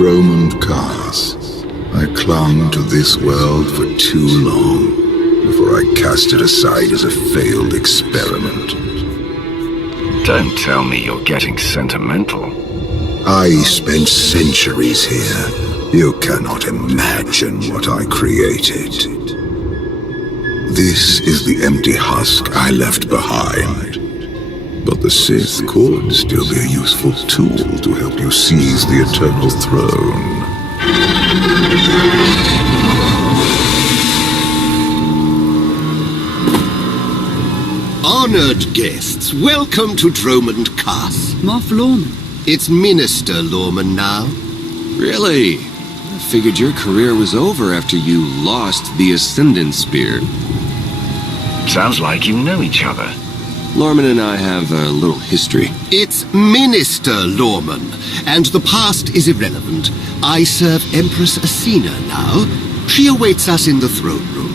Dromund Kaas. I clung to this world for too long before I cast it aside as a failed experiment. Don't tell me you're getting sentimental. I spent centuries here. You cannot imagine what I created. This is the empty husk I left behind. But the Sith could still be a useful tool to help you seize the Eternal Throne. Honored guests, welcome to Dromund Kaas. Moff Lorman. It's Minister Lorman now. Really? I figured your career was over after you lost the Ascendant Spear. Sounds like you know each other. Lorman and I have a little history. It's Minister Lorman, and the past is irrelevant. I serve Empress Acina now. She awaits us in the throne room.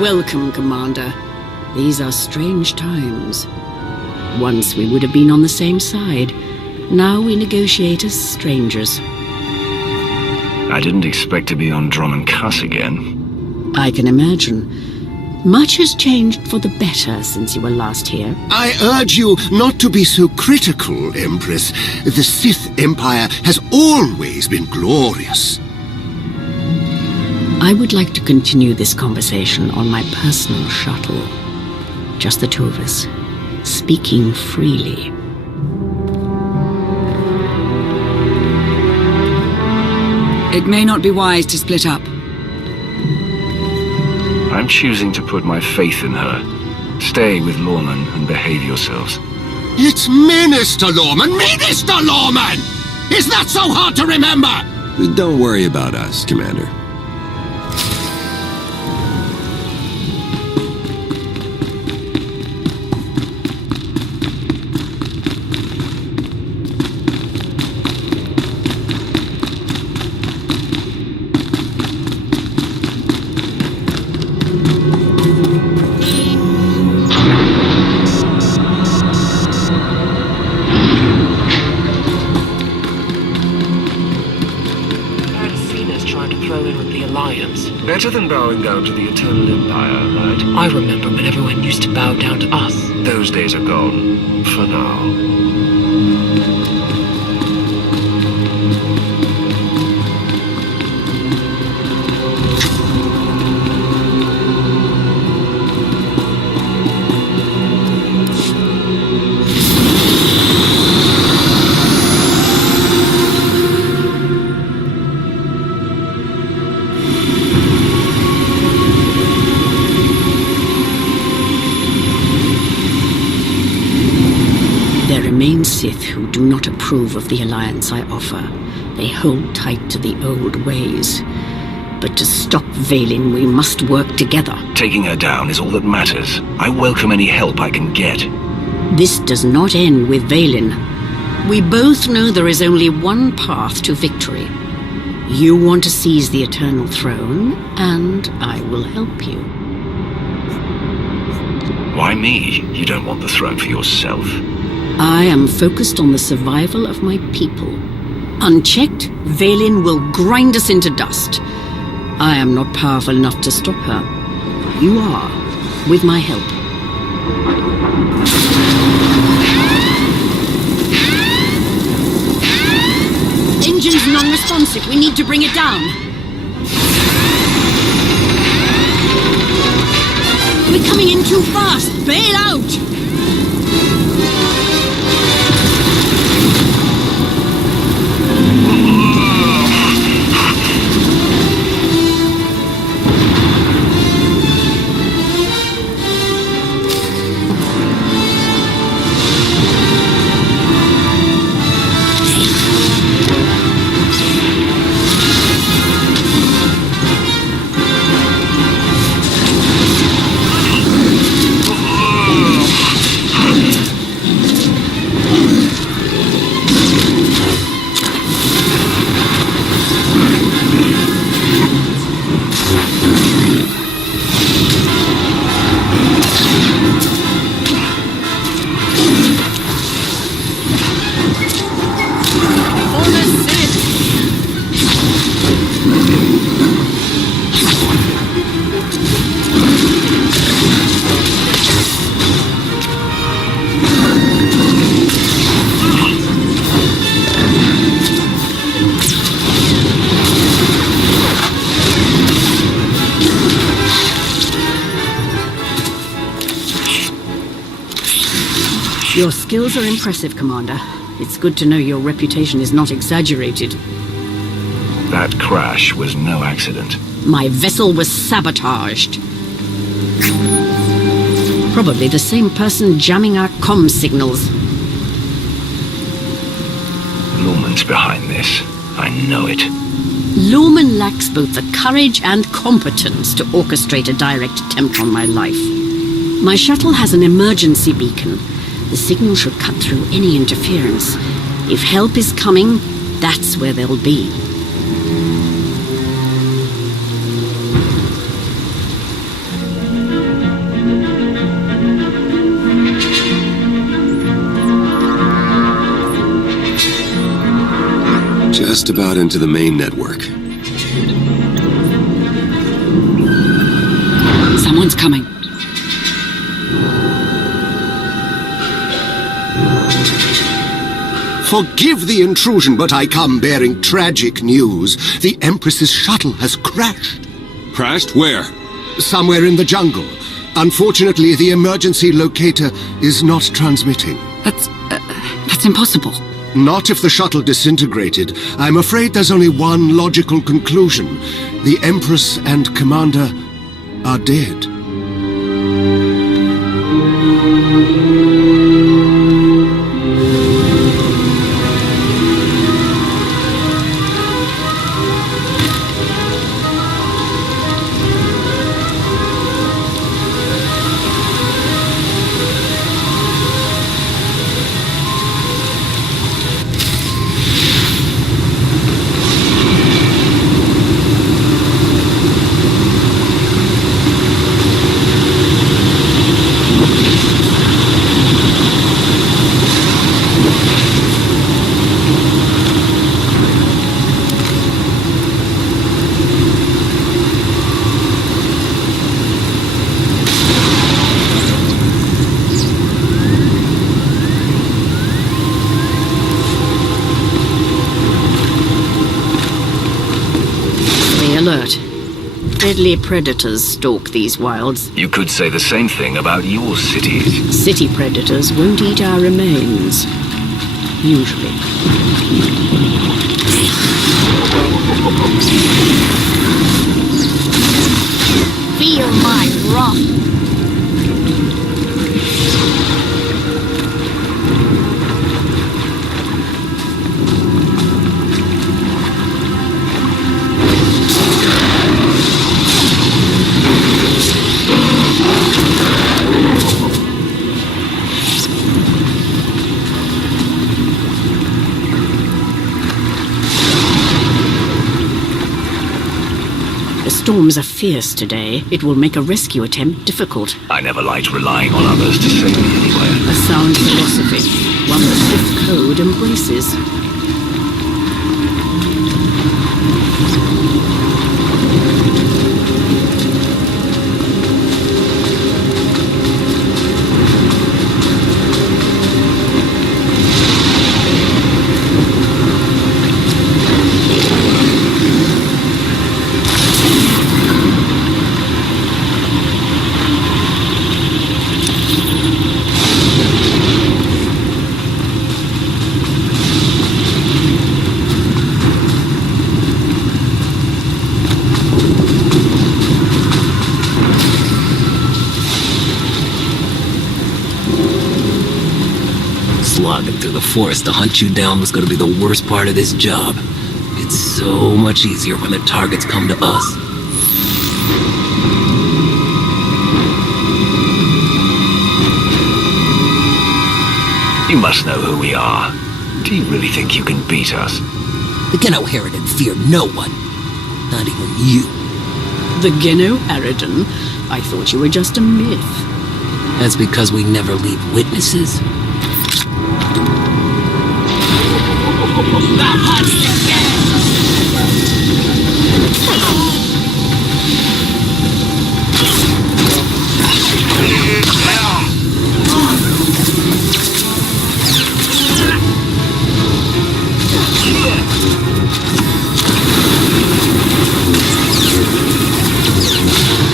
Welcome, Commander. These are strange times. Once we would have been on the same side. Now we negotiate as strangers. I didn't expect to be on Dromund Kaas again. I can imagine. Much has changed for the better since you were last here. I urge you not to be so critical, Empress. The Sith Empire has always been glorious. I would like to continue this conversation on my personal shuttle. Just the two of us, speaking freely. It may not be wise to split up. I'm choosing to put my faith in her. Stay with Lorman and behave yourselves. It's Minister Lorman! Minister Lorman! Is that so hard to remember? Don't worry about us, Commander. Better than bowing down to the Eternal Empire, right? I remember when everyone used to bow down to us. Those days are gone. For now. Sith who do not approve of the alliance I offer. They hold tight to the old ways. But to stop Vaylin, we must work together. Taking her down is all that matters. I welcome any help I can get. This does not end with Vaylin. We both know there is only one path to victory. You want to seize the Eternal Throne, and I will help you. Why me? You don't want the throne for yourself. I am focused on the survival of my people. Unchecked, Vaylin will grind us into dust. I am not powerful enough to stop her. You are, with my help. Engine's non-responsive. We need to bring it down. We're coming in too fast. Bail out! Your skills are impressive, Commander. It's good to know your reputation is not exaggerated. That crash was no accident. My vessel was sabotaged. Probably the same person jamming our comm signals. Lorman's behind this. I know it. Lorman lacks both the courage and competence to orchestrate a direct attempt on my life. My shuttle has an emergency beacon. The signal should cut through any interference. If help is coming, that's where they'll be. Just about into the main network. Someone's coming. Forgive the intrusion, but I come bearing tragic news. The Empress's shuttle has crashed. Crashed? Where? Somewhere in the jungle. Unfortunately, the emergency locator is not transmitting. That's impossible. Not if the shuttle disintegrated. I'm afraid there's only one logical conclusion. The Empress and Commander are dead. Alert. Deadly predators stalk these wilds. You could say the same thing about your cities. City predators won't eat our remains. Usually. Feel my wrath. The storms are fierce today. It will make a rescue attempt difficult. I never liked relying on others to save me anyway. A sound philosophy, one that Sith code embraces. Slogging through the forest to hunt you down was going to be the worst part of this job. It's so much easier when the targets come to us. You must know who we are. Do you really think you can beat us? The Geno Harridan fear no one. Not even you. The Geno Harridan? I thought you were just a myth. That's because we never leave witnesses.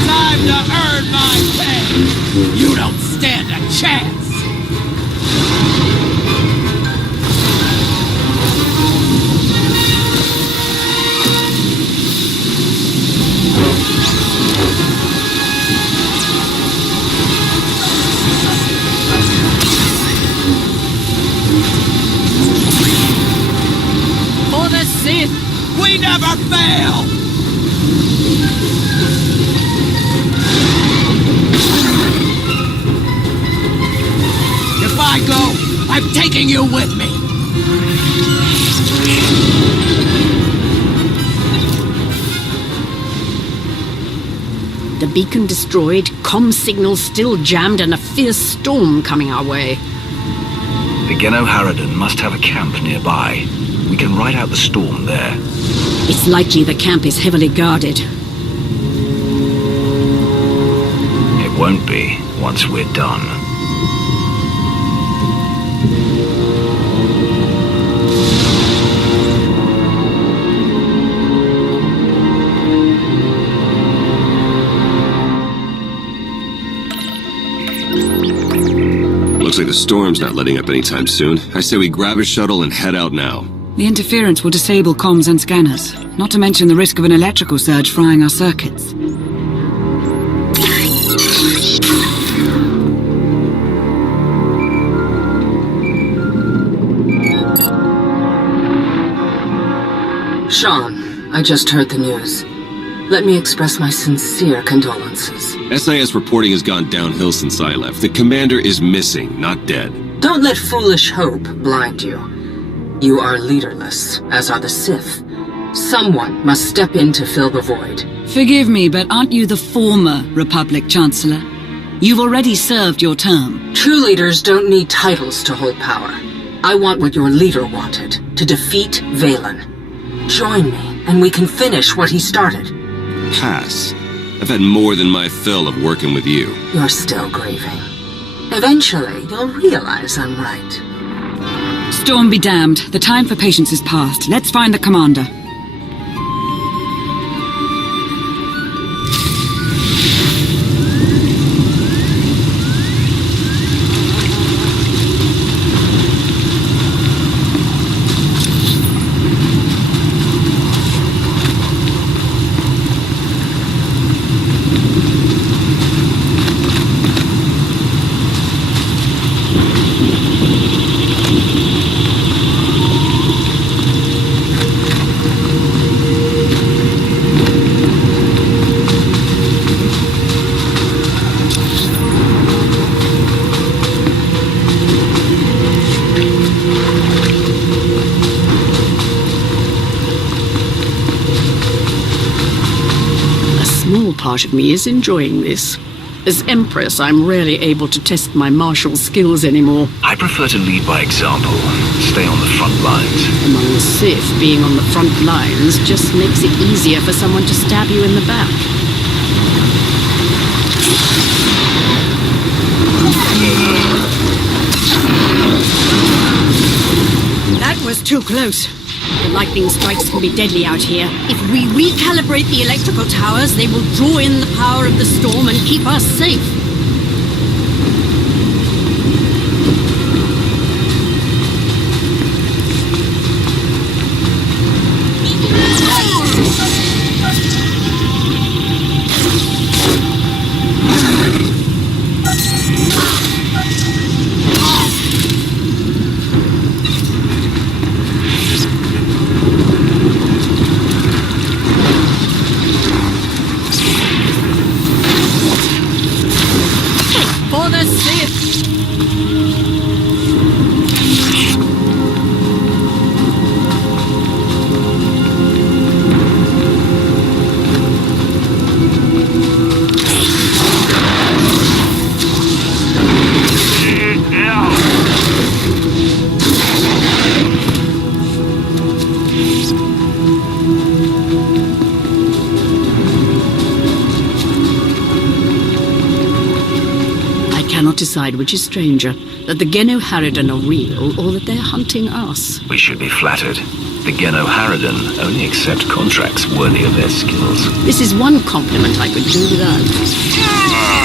Time to earn my pay! You don't stand a chance! fail! If I go, I'm taking you with me! The beacon destroyed, comm signals still jammed, and a fierce storm coming our way. The Geno Harridan must have a camp nearby. We can ride out the storm there. It's likely the camp is heavily guarded. It won't be once we're done. Looks like the storm's not letting up anytime soon. I say we grab a shuttle and head out now. The interference will disable comms and scanners, not to mention the risk of an electrical surge frying our circuits. Sean, I just heard the news. Let me express my sincere condolences. SIS reporting has gone downhill since I left. The commander is missing, not dead. Don't let foolish hope blind you. You are leaderless, as are the Sith. Someone must step in to fill the void. Forgive me, but aren't you the former Republic Chancellor? You've already served your term. True leaders don't need titles to hold power. I want what your leader wanted, to defeat Valen. Join me, and we can finish what he started. Pass. I've had more than my fill of working with you. You're still grieving. Eventually, you'll realize I'm right. Storm be damned. The time for patience is past. Let's find the commander. Part of me is enjoying this. As Empress, I'm rarely able to test my martial skills anymore. I prefer to lead by example, stay on the front lines. Among the Sith, being on the front lines just makes it easier for someone to stab you in the back. That was too close. The lightning strikes can be deadly out here. If we recalibrate the electrical towers, they will draw in the power of the storm and keep us safe. Decide which is stranger, that the Geno Harridan are real or that they're hunting us. We should be flattered. The Geno Harridan only accept contracts worthy of their skills. This is one compliment I could do without.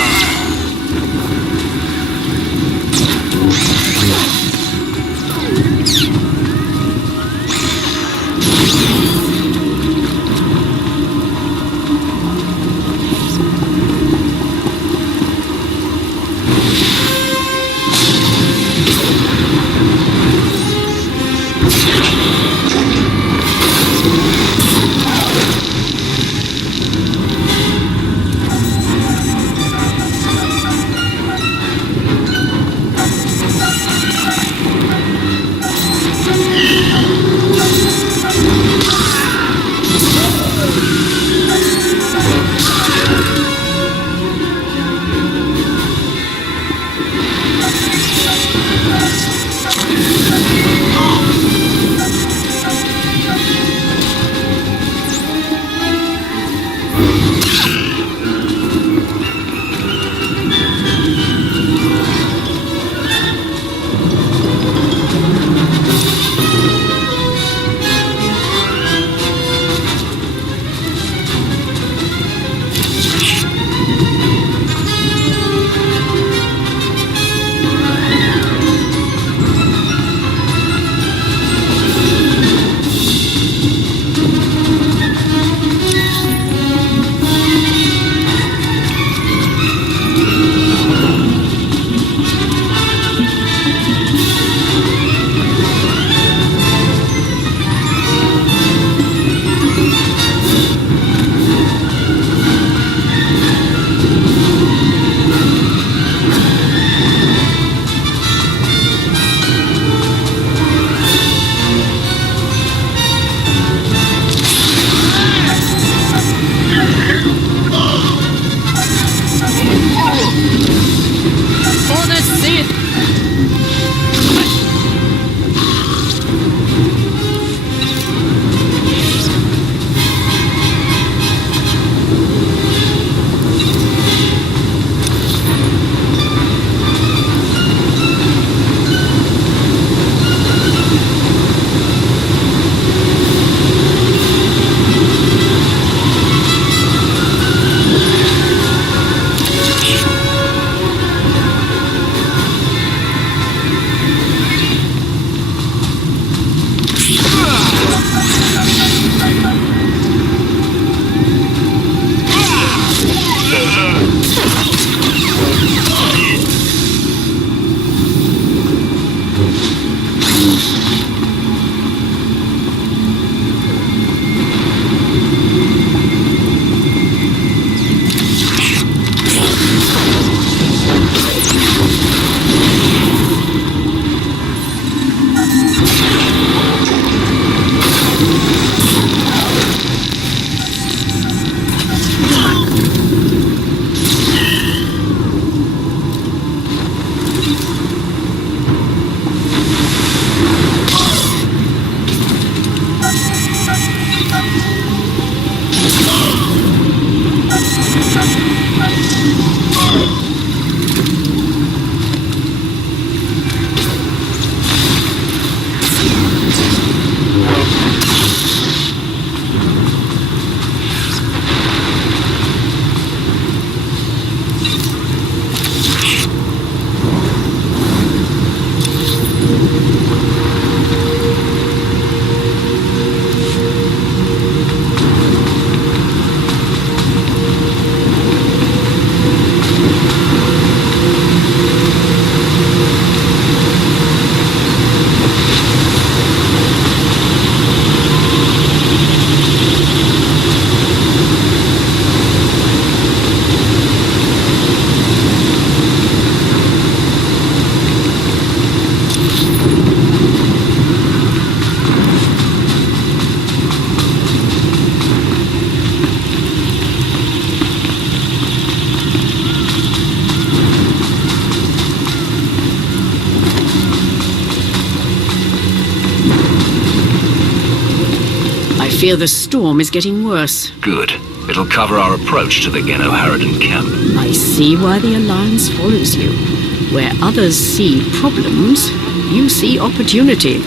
fear the storm is getting worse. Good. It'll cover our approach to the Geno Harridan camp. I see why the Alliance follows you. Where others see problems, you see opportunity.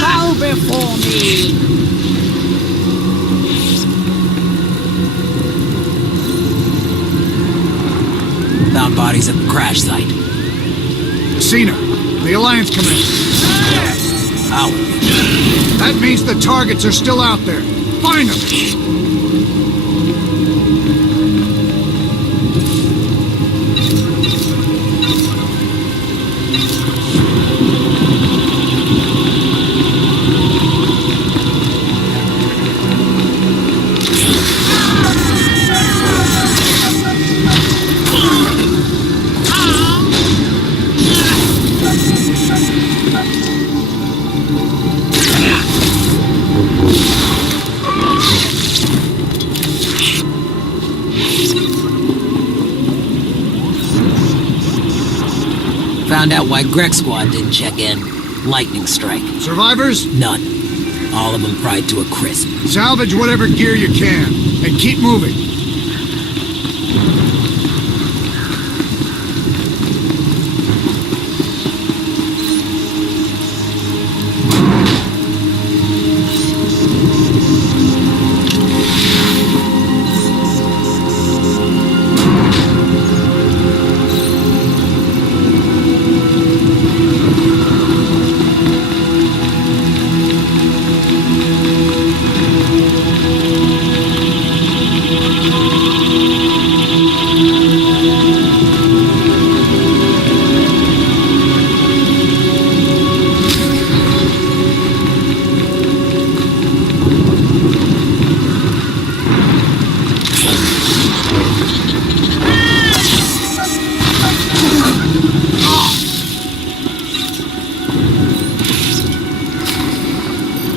Bow before me! Found bodies at the crash site. Acina, the Alliance Commander. Ow. That means the targets are still out there. Find them! Found out why Greg Squad didn't check in. Lightning strike. Survivors? None. All of them fried to a crisp. Salvage whatever gear you can, and keep moving.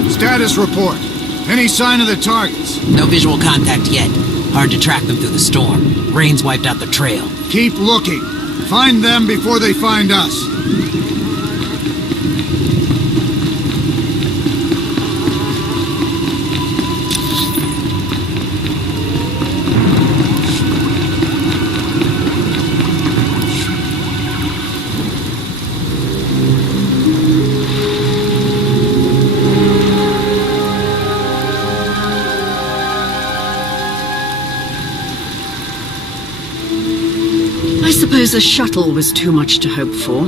Status report. Any sign of the targets? No visual contact yet. Hard to track them through the storm. Rain's wiped out the trail. Keep looking. Find them before they find us. I suppose a shuttle was too much to hope for.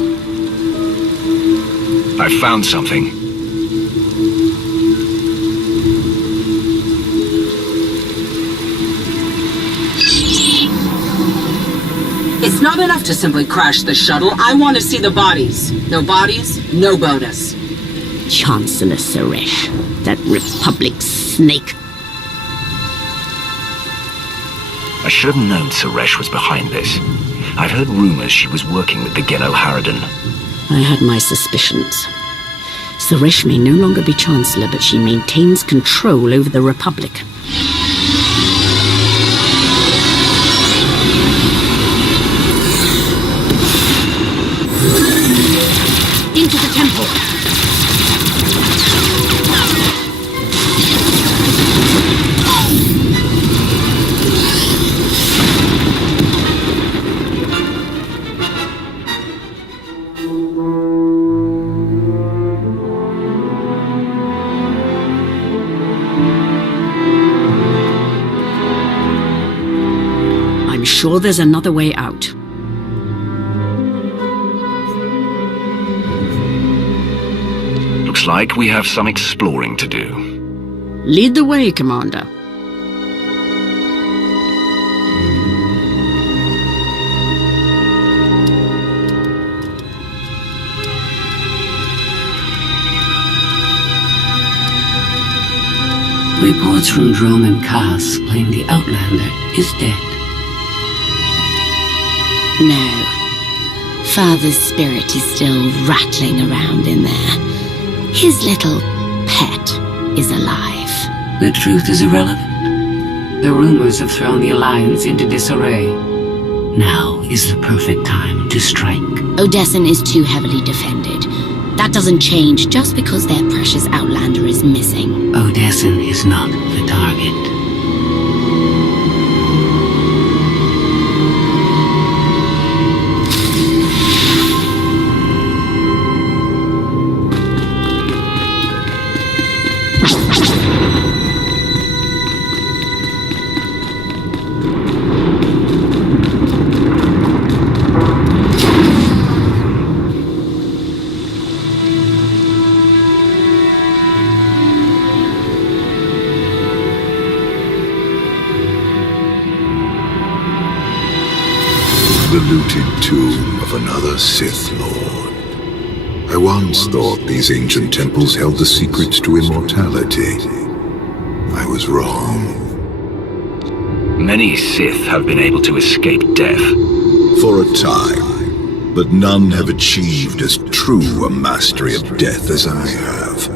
I found something. It's not enough to simply crash the shuttle. I want to see the bodies. No bodies, no bonus. Chancellor Suresh, that Republic snake. I should have known Suresh was behind this. I've heard rumors she was working with the Geno Harridan. I had my suspicions. Suresh may no longer be Chancellor, but she maintains control over the Republic. Into the temple! Sure there's another way out. Looks like we have some exploring to do. Lead the way, Commander. Reports from Dromund Kaas claim the Outlander is dead. No. Father's spirit is still rattling around in there. His little pet is alive. The truth is irrelevant. The rumors have thrown the Alliance into disarray. Now is the perfect time to strike. Odessen is too heavily defended. That doesn't change just because their precious Outlander is missing. Odessen is not the target. The looted tomb of another Sith Lord. I once thought these ancient temples held the secrets to immortality. I was wrong. Many Sith have been able to escape death. For a time, but none have achieved as true a mastery of death as I have.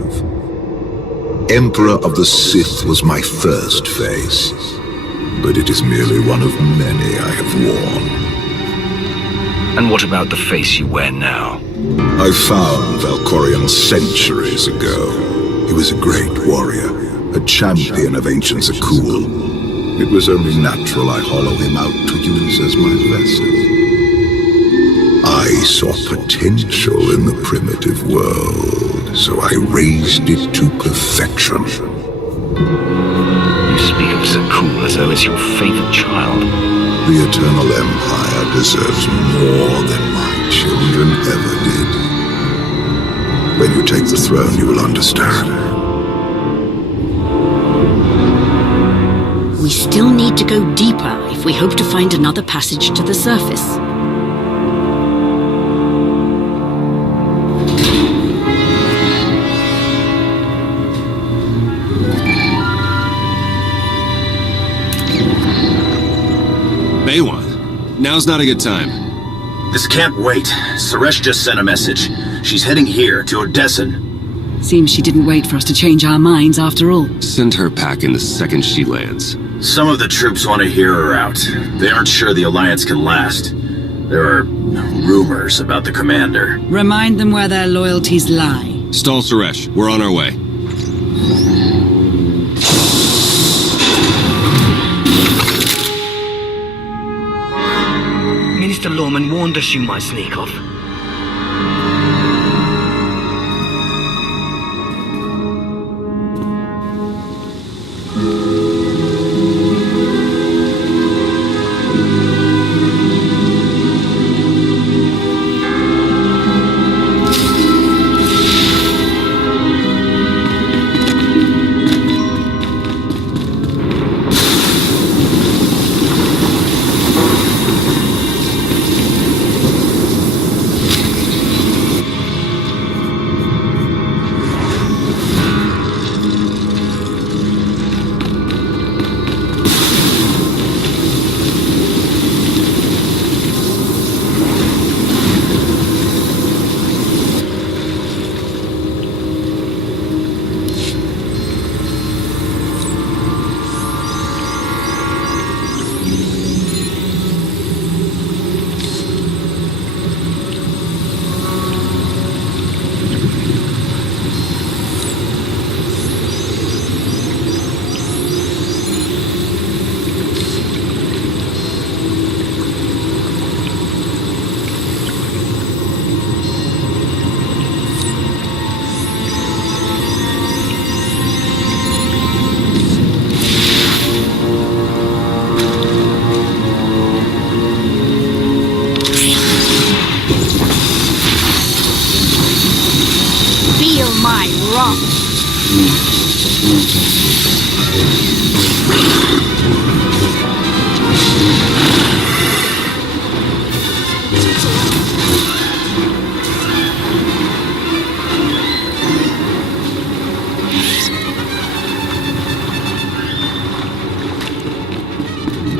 Emperor of the Sith was my first face, but it is merely one of many I have worn. And what about the face you wear now? I found Valkorion centuries ago. He was a great warrior, a champion of ancient Zakul. It was only natural I hollow him out to use as my vessel. I saw potential in the primitive world, so I raised it to perfection. You speak of Zakul as though it's your favorite child. The Eternal Empire deserves more than my children ever did. When you take the throne, you will understand. We still need to go deeper if we hope to find another passage to the surface. Baywan, now's not a good time. This can't wait. Suresh just sent a message. She's heading here, to Odessen. Seems she didn't wait for us to change our minds after all. Send her packing the second she lands. Some of the troops want to hear her out. They aren't sure the Alliance can last. There are rumors about the commander. Remind them where their loyalties lie. Stall Suresh, we're on our way. Minister Lorman warned us you might sneak off.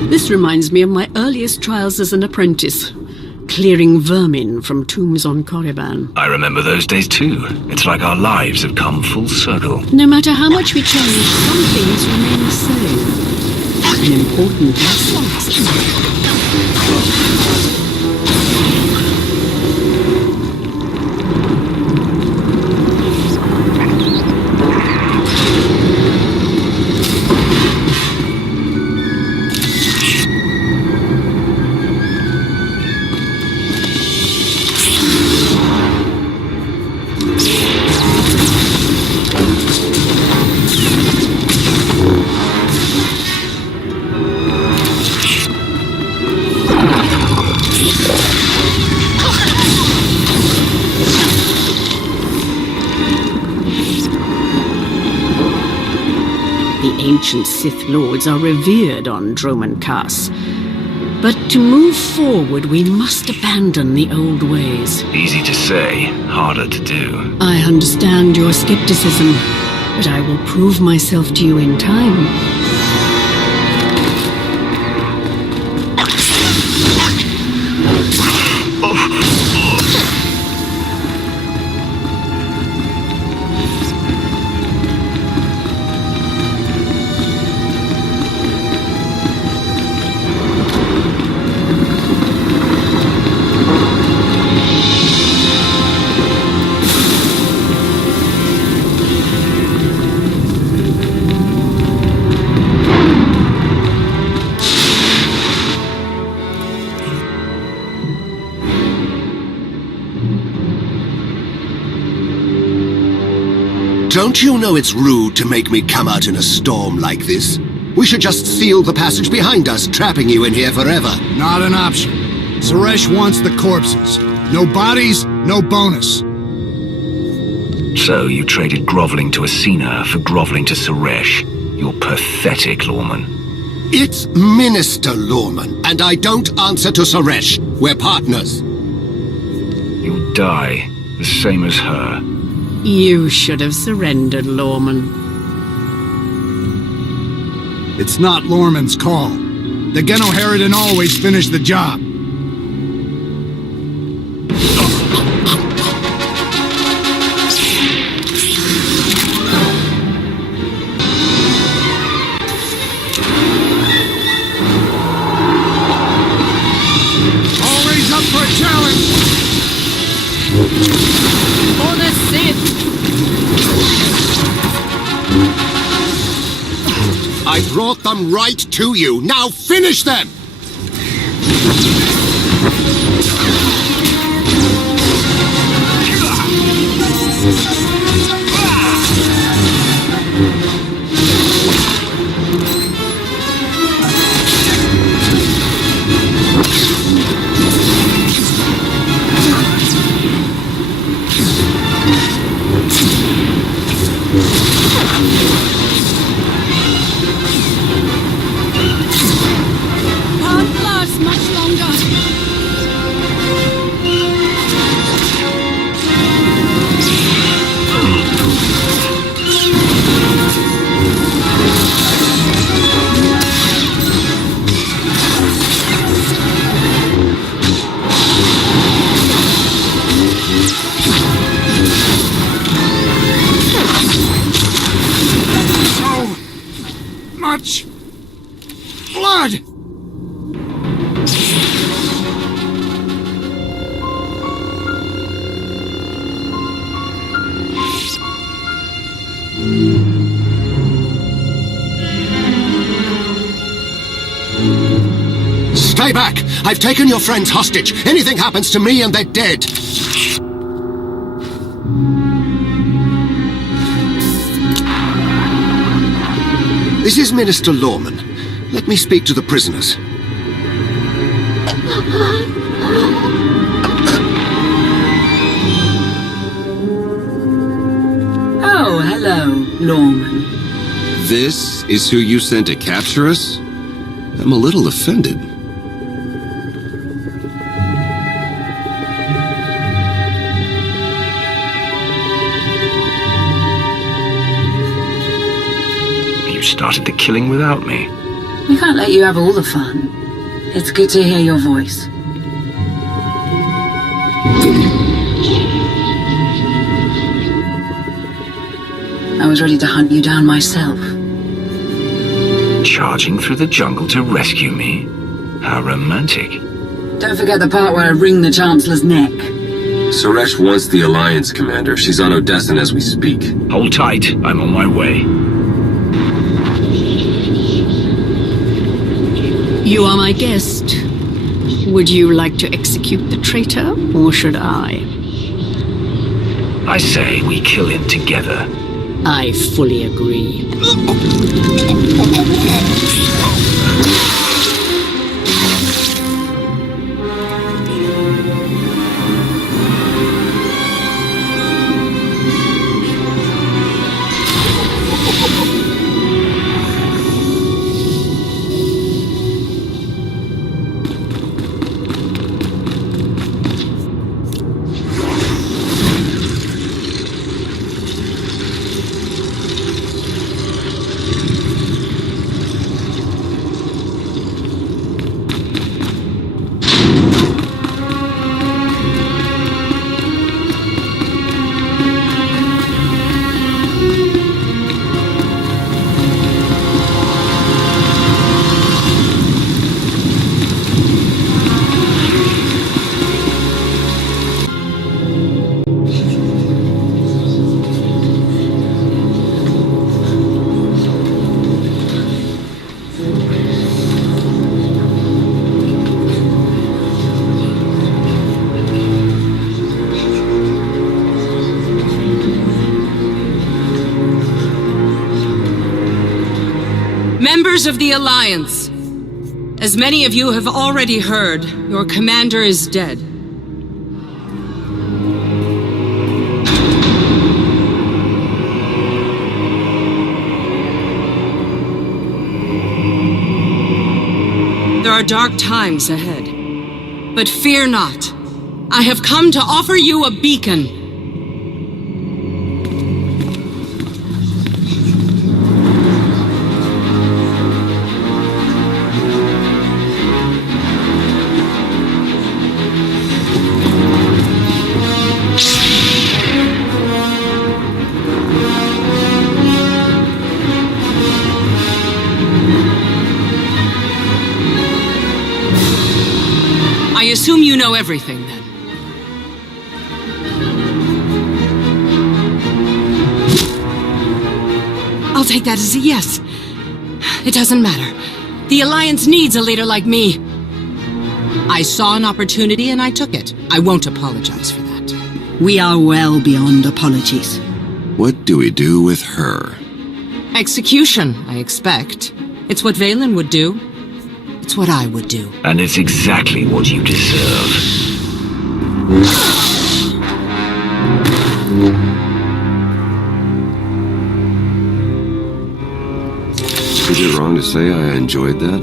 This reminds me of my earliest trials as an apprentice. clearing vermin from tombs on Korriban. I remember those days too. It's like our lives have come full circle. No matter how much we change, some things remain the same. An important lesson. Ancient Sith Lords are revered on Dromund Kaas. But to move forward, we must abandon the old ways. Easy to say, harder to do. I understand your skepticism, but I will prove myself to you in time. Don't you know it's rude to make me come out in a storm like this? We should just seal the passage behind us, trapping you in here forever. Not an option. Suresh wants the corpses. No bodies, no bonus. So you traded groveling to Acina for groveling to Suresh. You're pathetic, Lawman. It's Minister Lawman, and I don't answer to Suresh. We're partners. You'll die, the same as her. You should have surrendered, Lawman. It's not Lorman's call. The Genoheridin always finish the job. Always up for a challenge! For the Sith! I brought them right to you. Now finish them! Can't last much longer. Much blood! Stay back! I've taken your friends hostage. Anything happens to me and they're dead. This is Minister Lawman. Let me speak to the prisoners. Oh, hello, Lawman. This is who you sent to capture us? I'm a little offended. You started the killing without me. We can't let you have all the fun. It's good to hear your voice. I was ready to hunt you down myself. Charging through the jungle to rescue me? How romantic. Don't forget the part where I wring the Chancellor's neck. Suresh wants the Alliance, Commander. She's on Odessen as we speak. Hold tight, I'm on my way. You are my guest. Would you like to execute the traitor, or should I? I say we kill him together. I fully agree. Members of the Alliance, as many of you have already heard, your commander is dead. There are dark times ahead, but fear not. I have come to offer you a beacon. I assume you know everything, then. I'll take that as a yes. It doesn't matter. The Alliance needs a leader like me. I saw an opportunity and I took it. I won't apologize for that. We are well beyond apologies. What do we do with her? Execution, I expect. It's what Valen would do. It's what I would do. And it's exactly what you deserve. Is it wrong to say I enjoyed that?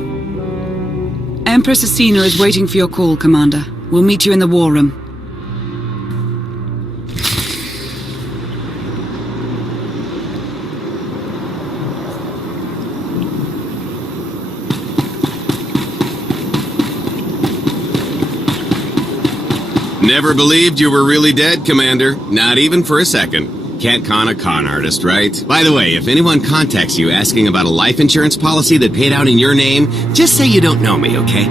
Empress Acina is waiting for your call, Commander. We'll meet you in the war room. Never believed you were really dead, Commander. Not even for a second. Can't con a con artist, right? By the way, if anyone contacts you asking about a life insurance policy that paid out in your name, just say you don't know me, okay?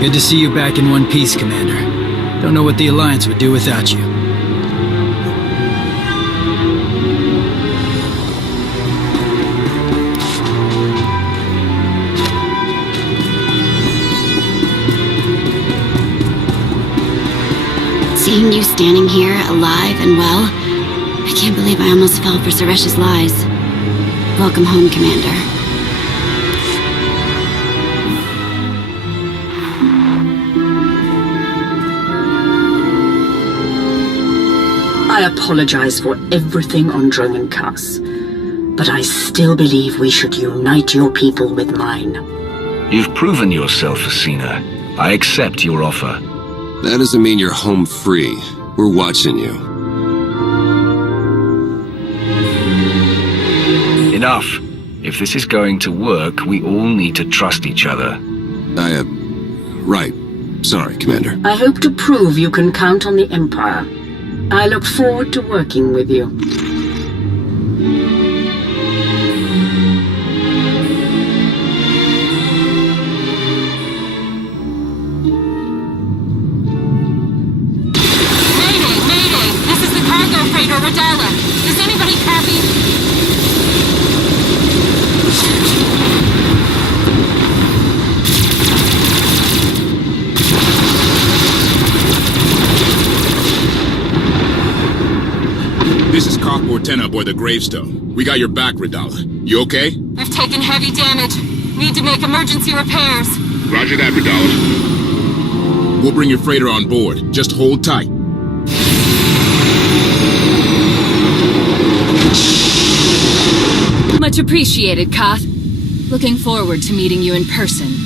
Good to see you back in one piece, Commander. Don't know what the Alliance would do without you. Seeing you standing here, alive and well, I can't believe I almost fell for Suresh's lies. Welcome home, Commander. I apologize for everything on Dromund Kaas, but I still believe we should unite your people with mine. You've proven yourself, Acina. I accept your offer. That doesn't mean you're home free. We're watching you. Enough. If this is going to work, we all need to trust each other. Right. Sorry, Commander. I hope to prove you can count on the Empire. I look forward to working with you. Is anybody copy? This is Cockboard 10 aboard the Gravestone. We got your back, Radala. You okay? I've taken heavy damage. Need to make emergency repairs. Roger that, Radala. We'll bring your freighter on board. Just hold tight. Much appreciated, Koth. Looking forward to meeting you in person.